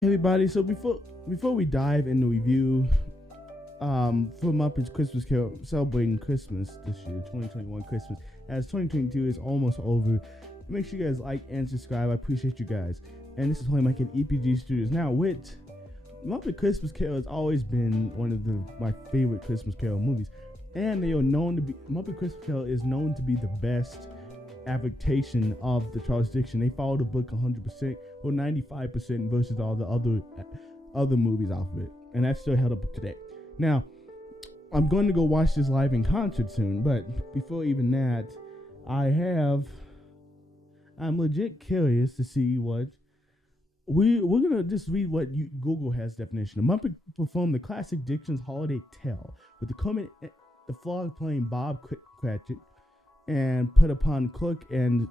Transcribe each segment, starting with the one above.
Everybody, so before we dive into review for Muppets Christmas Carol, celebrating Christmas this year, 2021 Christmas, as 2022 is almost over, make sure you guys like and subscribe. I appreciate you guys. And this is Holy Mike at EPG Studios. Now, with Muppet Christmas Carol has always been one of my favorite Christmas Carol movies, and they are known to be Muppet Christmas Carol is known to be the best adaptation of the Charles Dickens. They follow the book 100% or 95% versus all the other movies off of it, and that's still held up today. Now, I'm going to go watch this live in concert soon, but before even that, I'm legit curious to see what we're gonna just read what Google has definition. The Muppet performed the classic Dickens holiday tale with the Kermit the Frog playing Bob Cratchit and put upon Clerk and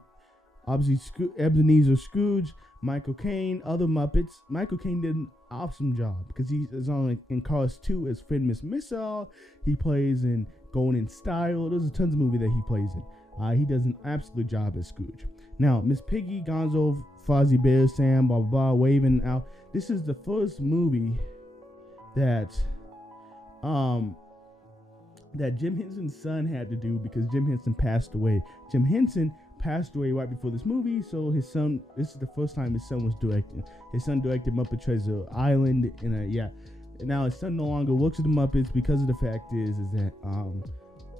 obviously Ebenezer Scrooge, Michael Caine, other Muppets. Michael Caine did an awesome job because he is on in Cars 2 as friend Miss Piggy. He plays in Going in Style. There's tons of movies that he plays in. He does an absolute job as Scrooge. Now, Miss Piggy, Gonzo, Fozzie Bear, Sam, blah, blah, blah, waving out. This is the first movie that Jim Henson's son had to do because Jim Henson passed away. Jim Henson passed away right before this movie, so his son, this is the first time his son was directing. His son directed Muppet Treasure Island, and now his son no longer works at the Muppets because of the fact is that,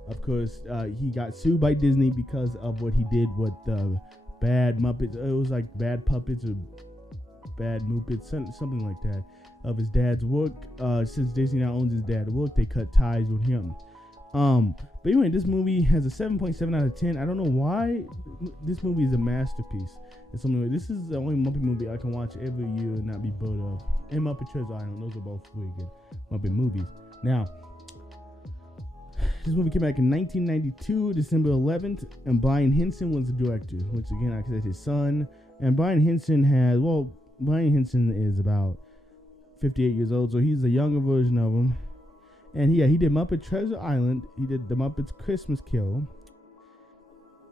of course, he got sued by Disney because of what he did with bad Muppets. It was like bad puppets or bad Muppets, something like that, of his dad's work. Since Disney now owns his dad's work, they cut ties with him. But anyway, this movie has a 7.7 out of 10. I don't know why. This movie is a masterpiece. It's something. This is the only Muppet movie I can watch every year and not be bored of. And Muppet Treasure Island. Those are both really good Muppet movies. Now, this movie came back in 1992, December 11th, and Brian Henson was the director, which again, like I said, his son. And Brian Henson is about 58 years old, so he's a younger version of him. And he did Muppet Treasure Island. He did the Muppets Christmas Carol.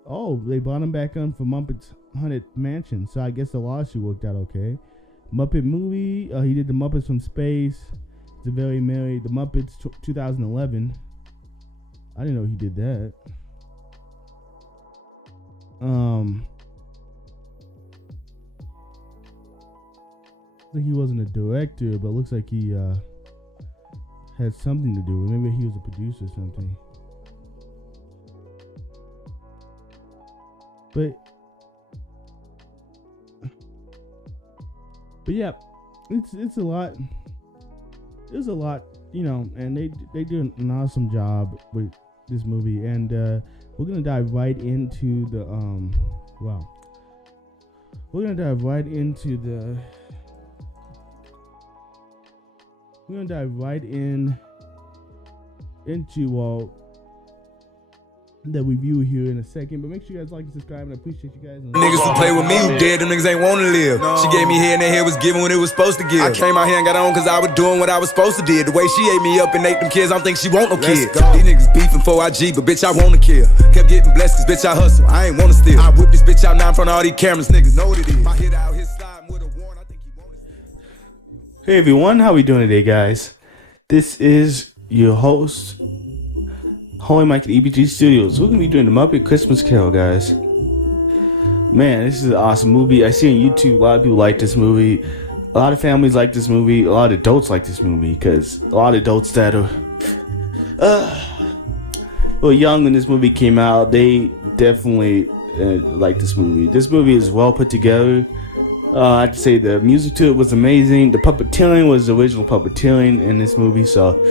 Oh, they brought him back on for Muppets Haunted Mansion, so I guess the lawsuit worked out okay. Muppet movie, he did the Muppets from Space, The Very Merry, the Muppets 2011. I didn't know he did that. He wasn't a director, but looks like he had something to do with it. Maybe he was a producer or something. But yeah, it's a lot. There's a lot, and they do an awesome job with this movie, and we're gonna dive right into the We're gonna dive right into the review here in a second, but make sure you guys like and subscribe, and I appreciate you guys. Niggas who play with me who dead, them niggas ain't wanna live. No. She gave me head and that head was given when it was supposed to give. I came out here and got on cause I was doing what I was supposed to did. The way she ate me up and ate them kids, I don't think she want no kids. These niggas beefing for IG, but bitch I wanna kill. Kept getting blessed cause bitch I hustle, I ain't wanna steal. I whip this bitch out now in front of all these cameras, niggas know what it is. My hit out his side with a warrant, I think he wanted. Hey everyone, how we doing today, guys? This is your host, Holy Mike at EBG Studios. We're going to be doing the Muppet Christmas Carol, guys. Man, this is an awesome movie. I see on YouTube a lot of people like this movie. A lot of families like this movie. A lot of adults like this movie because a lot of adults that were young when this movie came out, they definitely like this movie. This movie is well put together. I'd say the music to it was amazing. The puppeteering was the original puppeteering in this movie. So,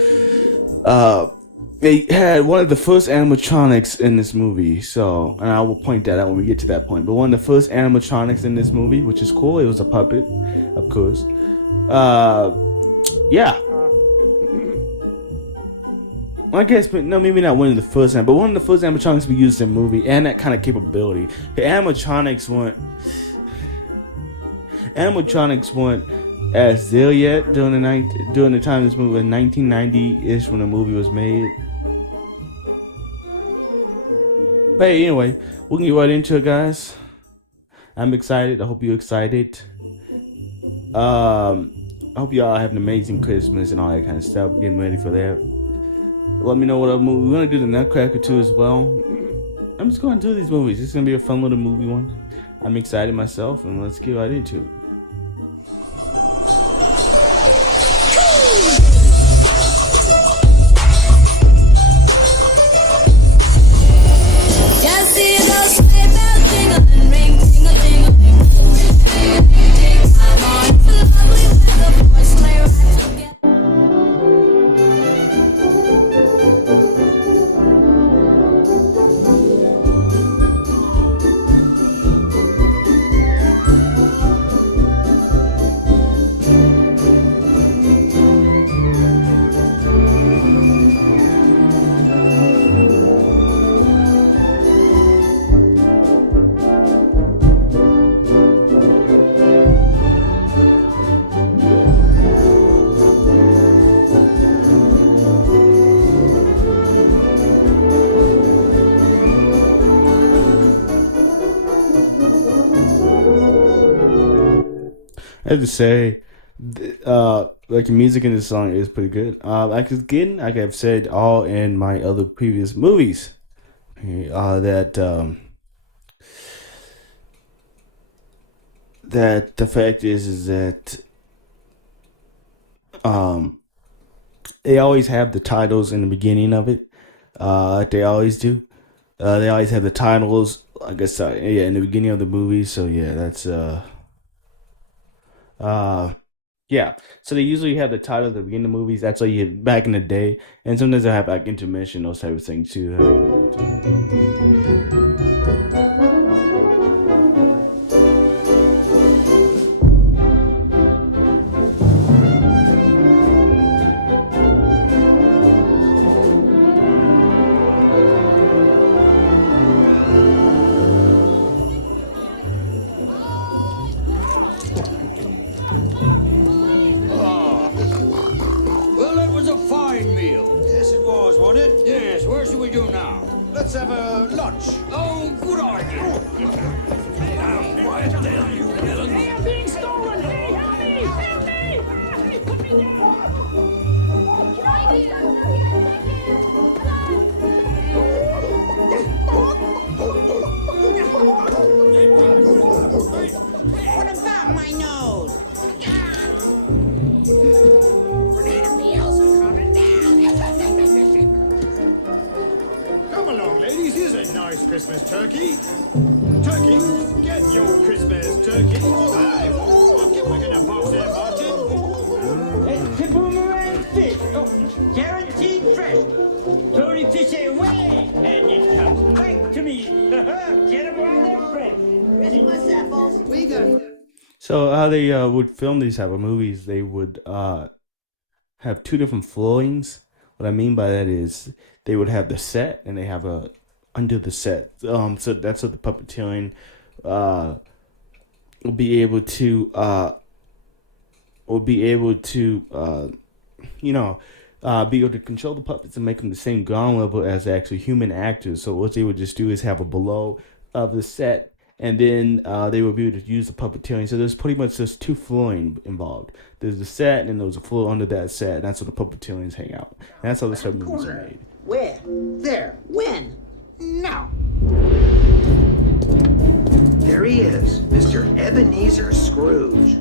they had one of the first animatronics in this movie, and I will point that out when we get to that point. But one of the first animatronics in this movie, which is cool. It was a puppet, of course. Yeah. I guess, but no, maybe not one of the first, but one of the first animatronics we used in the movie, and that kind of capability. The animatronics weren't as there yet during the time this movie was 1990-ish when the movie was made. But anyway, we can get right into it, guys. I'm excited. I hope you're excited. I hope y'all have an amazing Christmas and all that kind of stuff. Getting ready for that. Let me know what other movie. We're gonna do the Nutcracker too as well. I'm just going to do these movies. It's gonna be a fun little movie one. I'm excited myself, and let's get right into it. I have to say, like the music in this song is pretty good. Like I've said all in my other previous movies, that the fact is that they always have the titles in the beginning of it. Like they always do. They always have the titles, I guess, in the beginning of the movie. So yeah, that's yeah. So they usually have the title at the beginning of the movies. That's like you back in the day, and sometimes they have like intermission, those type of things too. Let's have a lunch. Oh, good idea. Now, quiet down, you villains. They are being stolen. Hey, help me! Help me! Put me down. What about my nose? Come along, ladies. Here's a nice Christmas turkey. Turkey, get your Christmas turkey. Hey, we're gonna box there, Martin. It's a boomerang fish. Oh, guaranteed fresh. Throw the fish away, and it comes back to me. Get them while they're fresh. Christmas apples. We got. So how they would film these type of movies, they would have two different flowings. What I mean by that is they would have the set and they have a under the set. So that's what the puppeteering will be able to be able to control the puppets and make them the same ground level as actually human actors. So what they would just do is have a below of the set, and then they would be able to use the puppeteering. So there's pretty much just two flooring involved. There's the set, and then there's a floor under that set. That's where the puppeteers hang out. And that's how the stuff movies are made. Where? There. When? Now. There he is, Mr. Ebenezer Scrooge.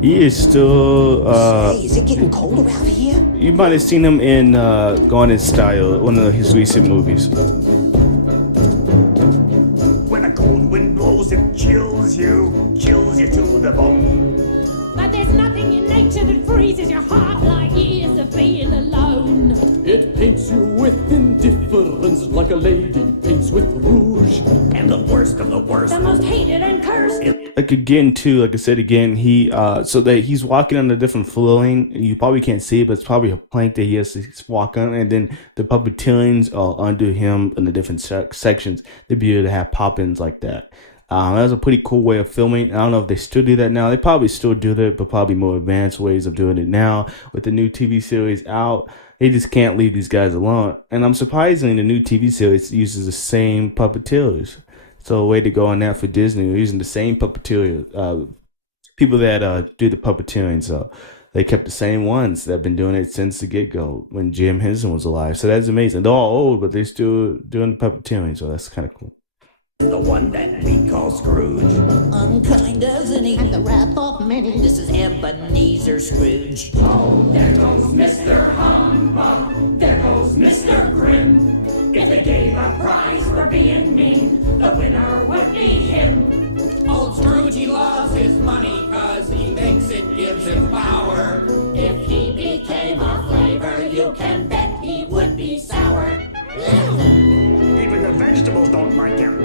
He is still. Hey, is it getting cold around here? You might have seen him in Gone in Style, one of his recent movies. When a cold wind blows, it chills you to the bone. But there's nothing in nature that freezes your heart like years of being alone. It paints you with indifference like a lady paints with rouge. And the worst of the worst. The most hated and cursed. Like again, too, like I said again, he so that he's walking on a different flooring. You probably can't see it, but it's probably a plank that he has to walk on, and then the puppeteers are under him in the different sections. They'd be able to have pop-ins like that. That was a pretty cool way of filming. I don't know if they still do that now. They probably still do that, but probably more advanced ways of doing it now with the new TV series out. They just can't leave these guys alone. And I'm surprised the new TV series uses the same puppeteers. So way to go on that for Disney. They're using the same puppeteer, people that do the puppeteering. So they kept the same ones that have been doing it since the get-go when Jim Henson was alive. So that's amazing. They're all old, but they're still doing the puppeteering. So that's kind of cool. The one that we call Scrooge. Unkind, isn't he? And the wrath of many. This is Ebenezer Scrooge. Oh, there goes Mr. Humbug, there goes Mr. Grim. If they gave a prize for being mean, the winner would be him. Old Scrooge, he loves his money 'cause he thinks it gives him power. If he became a flavor, you can bet he would be sour. Even the vegetables don't like him.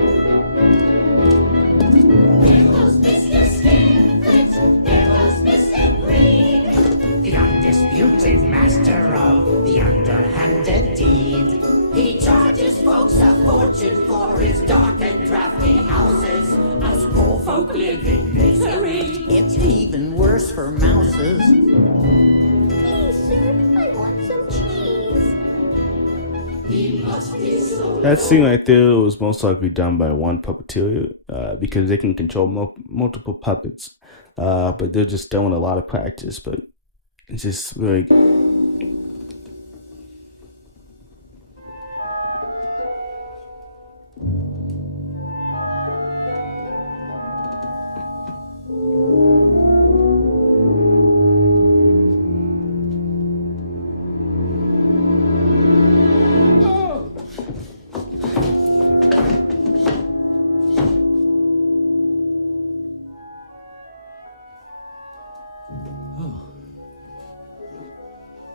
There goes Mr. Skinflint, there goes Mr. Green. The undisputed master of the underhanded deed. He charges folks a fortune for his dark and drafty houses. Us poor folk live in misery. It's even worse for mouses. Please, sir, I want some cheese. He must be so That scene right there was most likely done by one puppeteer because they can control multiple puppets. But they're just doing a lot of practice. But it's just really...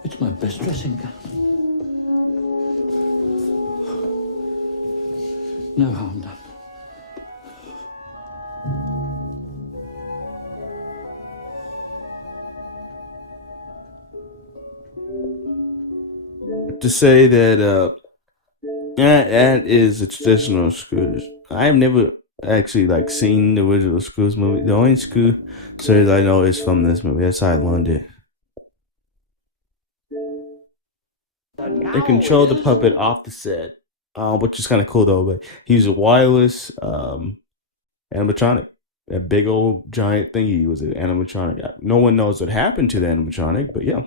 It's my best dressing gown. No harm done. To say that that is a traditional Scrooge. I have never actually seen the original Scrooge movie. The only Scrooge series I know is from this movie. That's how I learned it. They control the puppet off the set, which is kind of cool though. But he used a wireless animatronic. That big old giant thingy was an animatronic. No one knows what happened to the animatronic, but yeah,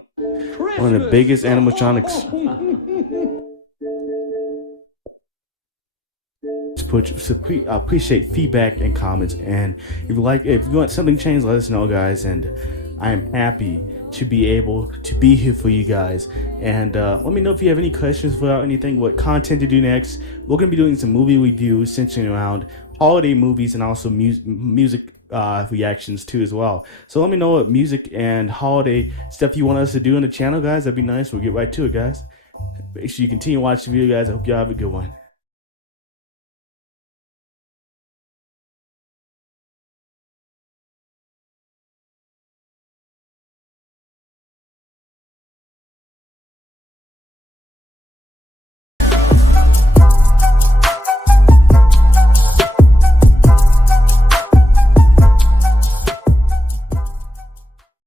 one of the biggest animatronics. I appreciate feedback and comments, and if you want something changed, let us know, guys. And I am happy to be able to be here for you guys. And let me know if you have any questions about anything, what content to do next. We're gonna be doing some movie reviews centering around holiday movies and also music reactions too as well. So let me know what music and holiday stuff you want us to do on the channel, guys. That'd be nice. We'll get right to it, guys. Make sure you continue watching the video, guys. I hope y'all have a good one.